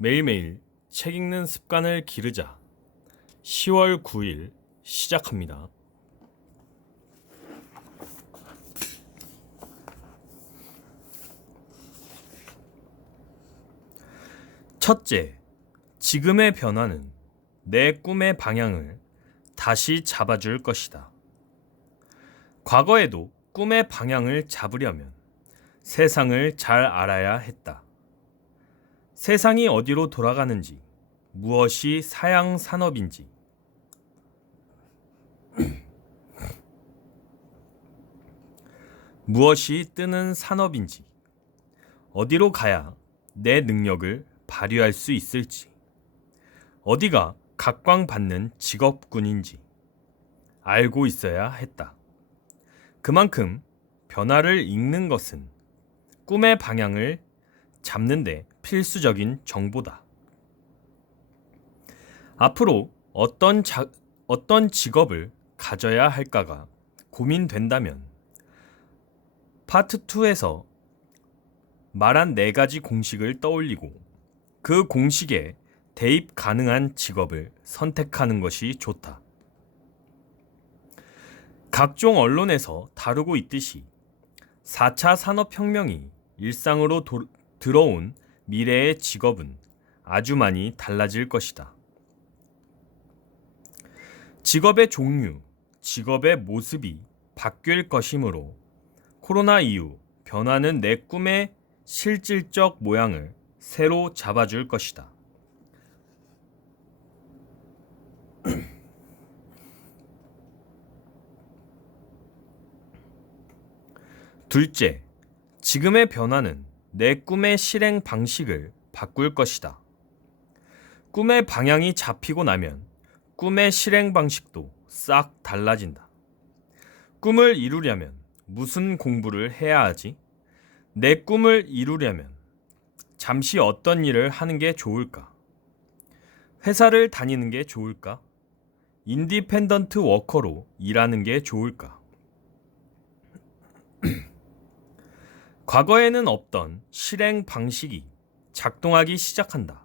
매일매일 책 읽는 습관을 기르자. 10월 9일 시작합니다. 첫째, 지금의 변화는 내 꿈의 방향을 다시 잡아줄 것이다. 과거에도 꿈의 방향을 잡으려면 세상을 잘 알아야 했다. 세상이 어디로 돌아가는지, 무엇이 사양 산업인지, 무엇이 뜨는 산업인지, 어디로 가야 내 능력을 발휘할 수 있을지, 어디가 각광받는 직업군인지 알고 있어야 했다. 그만큼 변화를 읽는 것은 꿈의 방향을 잡는데 필수적인 정보다. 앞으로 어떤 직업을 가져야 할까가 고민된다면 파트 2에서 말한 4가지 공식을 떠올리고 그 공식에 대입 가능한 직업을 선택하는 것이 좋다. 각종 언론에서 다루고 있듯이 4차 산업혁명이 일상으로 들어온 미래의 직업은 아주 많이 달라질 것이다. 직업의 종류, 직업의 모습이 바뀔 것이므로 코로나 이후 변화는 내 꿈의 실질적 모양을 새로 잡아줄 것이다. 둘째, 지금의 변화는 내 꿈의 실행 방식을 바꿀 것이다. 꿈의 방향이 잡히고 나면 꿈의 실행 방식도 싹 달라진다. 꿈을 이루려면 무슨 공부를 해야 하지? 내 꿈을 이루려면 잠시 어떤 일을 하는 게 좋을까? 회사를 다니는 게 좋을까? 인디펜던트 워커로 일하는 게 좋을까? 과거에는 없던 실행 방식이 작동하기 시작한다.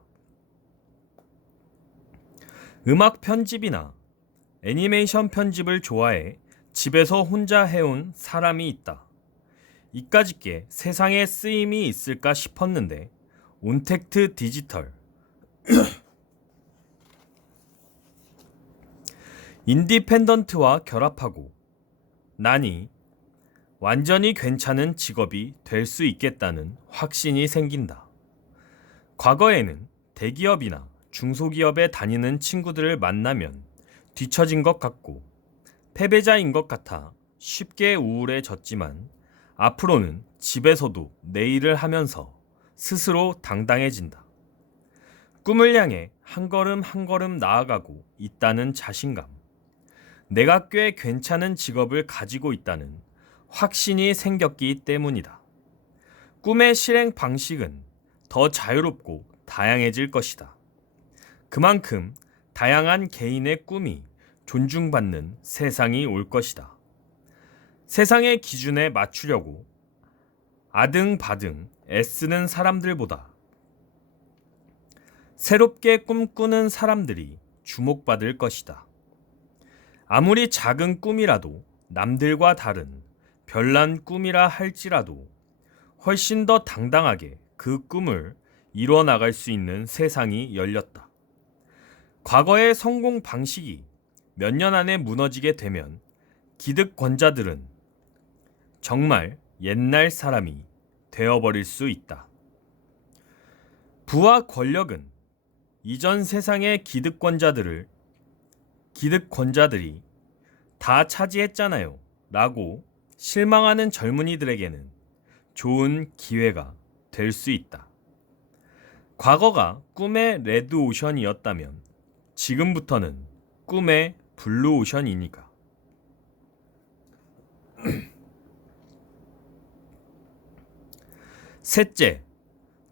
음악 편집이나 애니메이션 편집을 좋아해 집에서 혼자 해온 사람이 있다. 이까짓게 세상에 쓰임이 있을까 싶었는데 온택트 디지털, 인디펜던트와 결합하고 나니 완전히 괜찮은 직업이 될 수 있겠다는 확신이 생긴다. 과거에는 대기업이나 중소기업에 다니는 친구들을 만나면 뒤처진 것 같고 패배자인 것 같아 쉽게 우울해졌지만 앞으로는 집에서도 내 일을 하면서 스스로 당당해진다. 꿈을 향해 한 걸음 한 걸음 나아가고 있다는 자신감, 내가 꽤 괜찮은 직업을 가지고 있다는 확신이 생겼기 때문이다. 꿈의 실행 방식은 더 자유롭고 다양해질 것이다. 그만큼 다양한 개인의 꿈이 존중받는 세상이 올 것이다. 세상의 기준에 맞추려고 아등바등 애쓰는 사람들보다 새롭게 꿈꾸는 사람들이 주목받을 것이다. 아무리 작은 꿈이라도 남들과 다른 별난 꿈이라 할지라도 훨씬 더 당당하게 그 꿈을 이뤄 나갈 수 있는 세상이 열렸다. 과거의 성공 방식이 몇 년 안에 무너지게 되면 기득권자들은 정말 옛날 사람이 되어버릴 수 있다. 부와 권력은 이전 세상의 기득권자들이 다 차지했잖아요 라고 실망하는 젊은이들에게는 좋은 기회가 될 수 있다. 과거가 꿈의 레드오션이었다면 지금부터는 꿈의 블루오션이니까. 셋째,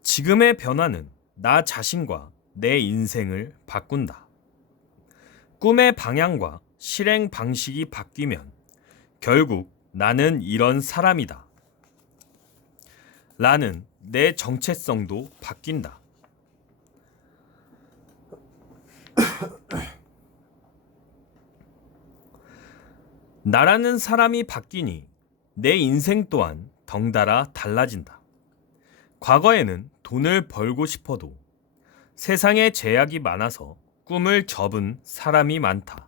지금의 변화는 나 자신과 내 인생을 바꾼다. 꿈의 방향과 실행 방식이 바뀌면 결국 나는 이런 사람이다. 라는 내 정체성도 바뀐다. 나라는 사람이 바뀌니 내 인생 또한 덩달아 달라진다. 과거에는 돈을 벌고 싶어도 세상에 제약이 많아서 꿈을 접은 사람이 많다.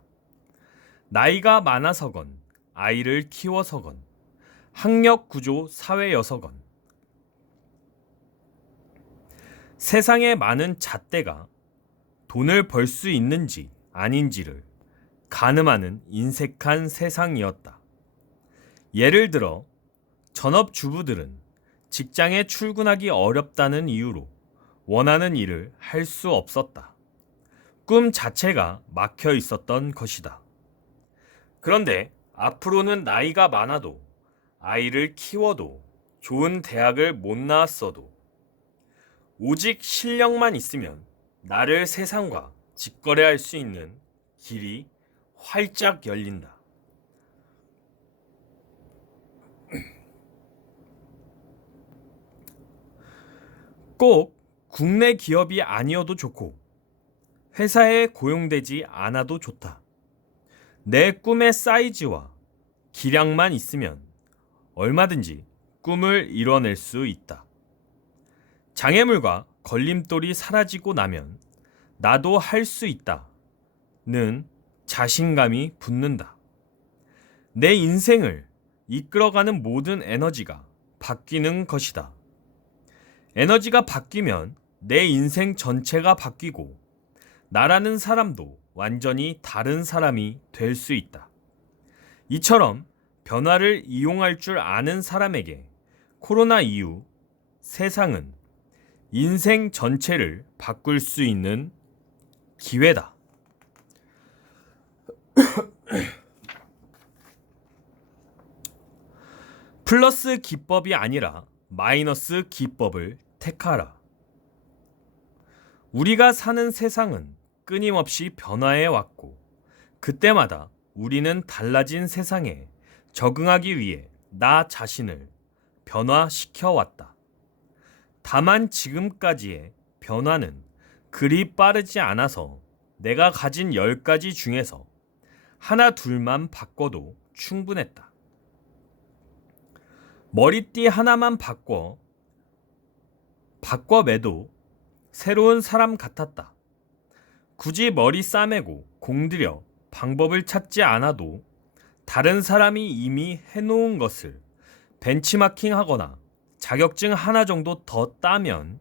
나이가 많아서건 아이를 키워서건 학력 구조 사회여서건 세상에 많은 잣대가 돈을 벌 수 있는지 아닌지를 가늠하는 인색한 세상이었다. 예를 들어 전업주부들은 직장에 출근하기 어렵다는 이유로 원하는 일을 할 수 없었다. 꿈 자체가 막혀 있었던 것이다. 그런데 앞으로는 나이가 많아도 아이를 키워도 좋은 대학을 못 나왔어도 오직 실력만 있으면 나를 세상과 직거래할 수 있는 길이 활짝 열린다. 꼭 국내 기업이 아니어도 좋고 회사에 고용되지 않아도 좋다. 내 꿈의 사이즈와 기량만 있으면 얼마든지 꿈을 이뤄낼 수 있다. 장애물과 걸림돌이 사라지고 나면 나도 할 수 있다는 자신감이 붙는다. 내 인생을 이끌어가는 모든 에너지가 바뀌는 것이다. 에너지가 바뀌면 내 인생 전체가 바뀌고 나라는 사람도 완전히 다른 사람이 될 수 있다. 이처럼 변화를 이용할 줄 아는 사람에게 코로나 이후 세상은 인생 전체를 바꿀 수 있는 기회다. 플러스 기법이 아니라 마이너스 기법을 택하라. 우리가 사는 세상은 끊임없이 변화해 왔고 그때마다 우리는 달라진 세상에 적응하기 위해 나 자신을 변화시켜 왔다. 다만 지금까지의 변화는 그리 빠르지 않아서 내가 가진 10가지 중에서 하나 둘만 바꿔도 충분했다. 머리띠 하나만 바꿔매도 새로운 사람 같았다. 굳이 머리 싸매고 공들여 방법을 찾지 않아도 다른 사람이 이미 해놓은 것을 벤치마킹하거나 자격증 하나 정도 더 따면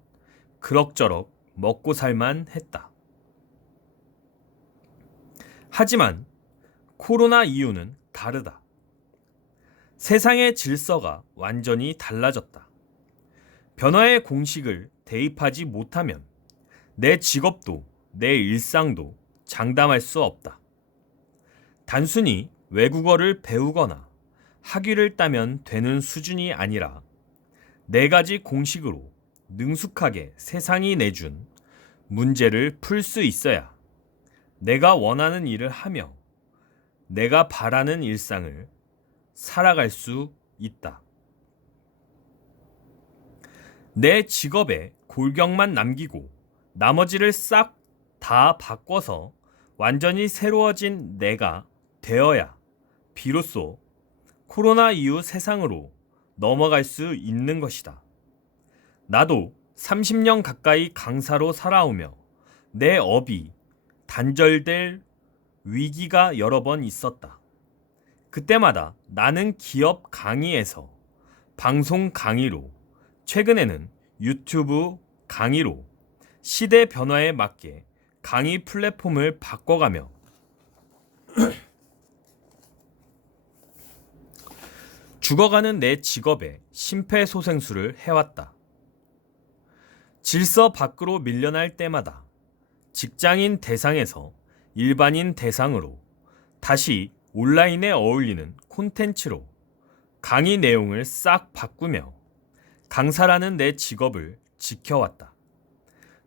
그럭저럭 먹고 살만 했다. 하지만 코로나 이후는 다르다. 세상의 질서가 완전히 달라졌다. 변화의 공식을 대입하지 못하면 내 직업도 내 일상도 장담할 수 없다. 단순히 외국어를 배우거나 학위를 따면 되는 수준이 아니라 4가지 공식으로 능숙하게 세상이 내준 문제를 풀 수 있어야 내가 원하는 일을 하며 내가 바라는 일상을 살아갈 수 있다. 내 직업에 골격만 남기고 나머지를 싹 다 바꿔서 완전히 새로워진 내가 되어야 비로소 코로나 이후 세상으로 넘어갈 수 있는 것이다. 나도 30년 가까이 강사로 살아오며 내 업이 단절될 위기가 여러 번 있었다. 그때마다 나는 기업 강의에서 방송 강의로, 최근에는 유튜브 강의로 시대 변화에 맞게 강의 플랫폼을 바꿔가며 죽어가는 내 직업에 심폐소생술을 해왔다. 질서 밖으로 밀려날 때마다 직장인 대상에서 일반인 대상으로 다시 온라인에 어울리는 콘텐츠로 강의 내용을 싹 바꾸며 강사라는 내 직업을 지켜왔다.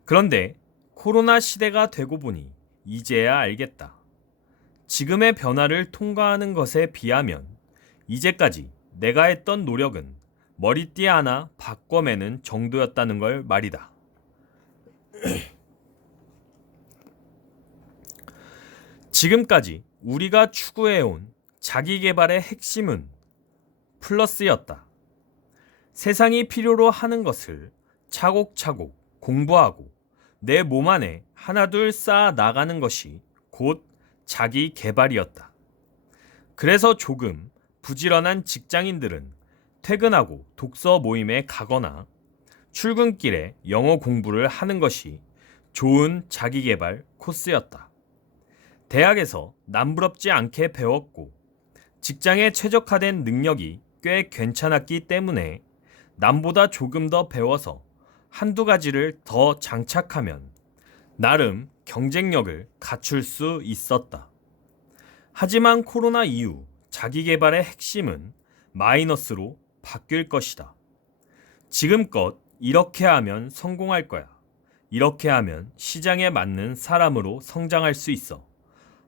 그런데 코로나 시대가 되고 보니 이제야 알겠다. 지금의 변화를 통과하는 것에 비하면 이제까지 내가 했던 노력은 머리띠 하나 바꿔매는 정도였다는 걸 말이다. 지금까지 우리가 추구해온 자기 개발의 핵심은 플러스였다. 세상이 필요로 하는 것을 차곡차곡 공부하고 내 몸 안에 하나둘 쌓아 나가는 것이 곧 자기 개발이었다. 그래서 조금 부지런한 직장인들은 퇴근하고 독서 모임에 가거나 출근길에 영어 공부를 하는 것이 좋은 자기 개발 코스였다. 대학에서 남부럽지 않게 배웠고 직장에 최적화된 능력이 꽤 괜찮았기 때문에 남보다 조금 더 배워서 한두 가지를 더 장착하면 나름 경쟁력을 갖출 수 있었다. 하지만 코로나 이후 자기 개발의 핵심은 마이너스로 바뀔 것이다. 지금껏 이렇게 하면 성공할 거야. 이렇게 하면 시장에 맞는 사람으로 성장할 수 있어.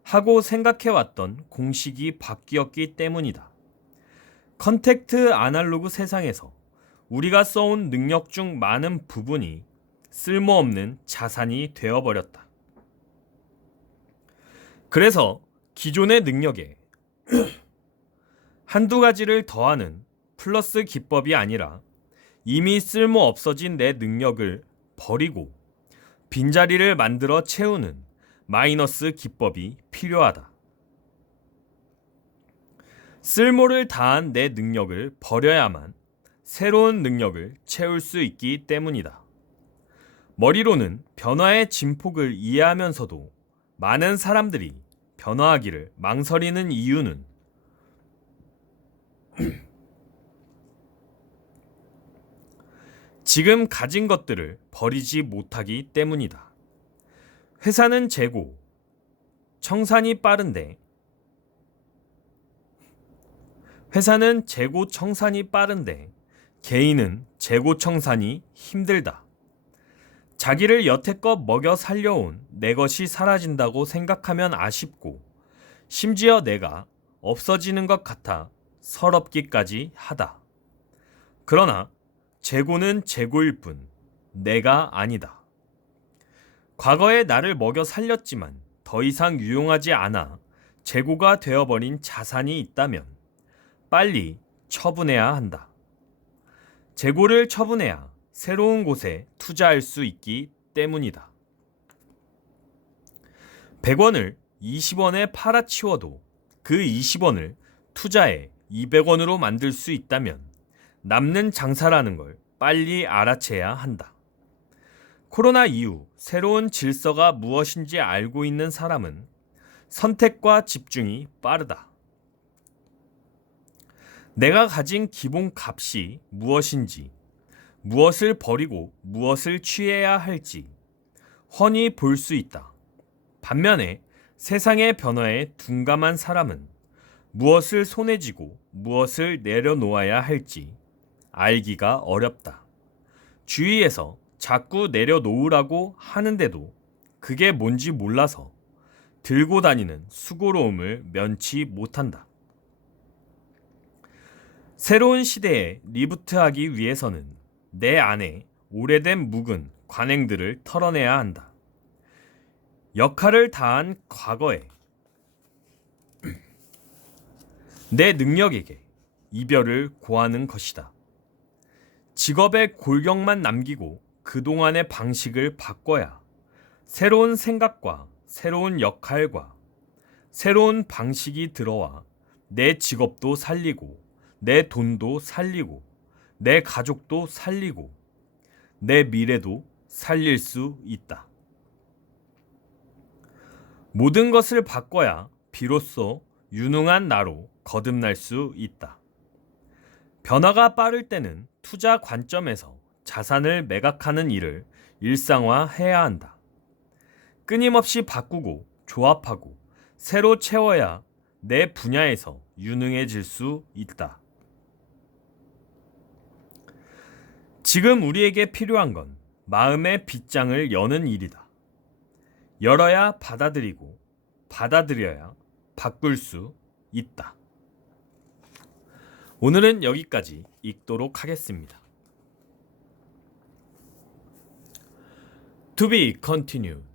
하고 생각해왔던 공식이 바뀌었기 때문이다. 컨택트 아날로그 세상에서 우리가 써온 능력 중 많은 부분이 쓸모없는 자산이 되어버렸다. 그래서 기존의 능력에 한두 가지를 더하는 플러스 기법이 아니라 이미 쓸모 없어진 내 능력을 버리고 빈자리를 만들어 채우는 마이너스 기법이 필요하다. 쓸모를 다한 내 능력을 버려야만 새로운 능력을 채울 수 있기 때문이다. 머리로는 변화의 진폭을 이해하면서도 많은 사람들이 변화하기를 망설이는 이유는 지금 가진 것들을 버리지 못하기 때문이다. 회사는 재고, 청산이 빠른데 개인은 재고 청산이 힘들다. 자기를 여태껏 먹여 살려온 내 것이 사라진다고 생각하면 아쉽고 심지어 내가 없어지는 것 같아 서럽기까지 하다. 그러나 재고는 재고일 뿐 내가 아니다. 과거에 나를 먹여 살렸지만 더 이상 유용하지 않아 재고가 되어버린 자산이 있다면 빨리 처분해야 한다. 재고를 처분해야 새로운 곳에 투자할 수 있기 때문이다. 100원을 20원에 팔아치워도 그 20원을 투자해 200원으로 만들 수 있다면 남는 장사라는 걸 빨리 알아채야 한다. 코로나 이후 새로운 질서가 무엇인지 알고 있는 사람은 선택과 집중이 빠르다. 내가 가진 기본 값이 무엇인지, 무엇을 버리고 무엇을 취해야 할지 훤히 볼 수 있다. 반면에 세상의 변화에 둔감한 사람은 무엇을 손에 쥐고 무엇을 내려놓아야 할지 알기가 어렵다. 주위에서 자꾸 내려놓으라고 하는데도 그게 뭔지 몰라서 들고 다니는 수고로움을 면치 못한다. 새로운 시대에 리부트하기 위해서는 내 안에 오래된 묵은 관행들을 털어내야 한다. 역할을 다한 과거에 내 능력에게 이별을 고하는 것이다. 직업의 골격만 남기고 그동안의 방식을 바꿔야 새로운 생각과 새로운 역할과 새로운 방식이 들어와 내 직업도 살리고 내 돈도 살리고 내 가족도 살리고 내 미래도 살릴 수 있다. 모든 것을 바꿔야 비로소 유능한 나로 거듭날 수 있다. 변화가 빠를 때는 투자 관점에서 자산을 매각하는 일을 일상화해야 한다. 끊임없이 바꾸고 조합하고 새로 채워야 내 분야에서 유능해질 수 있다. 지금 우리에게 필요한 건 마음의 빗장을 여는 일이다. 열어야 받아들이고 받아들여야 바꿀 수 있다. 오늘은 여기까지 읽도록 하겠습니다. To be continued.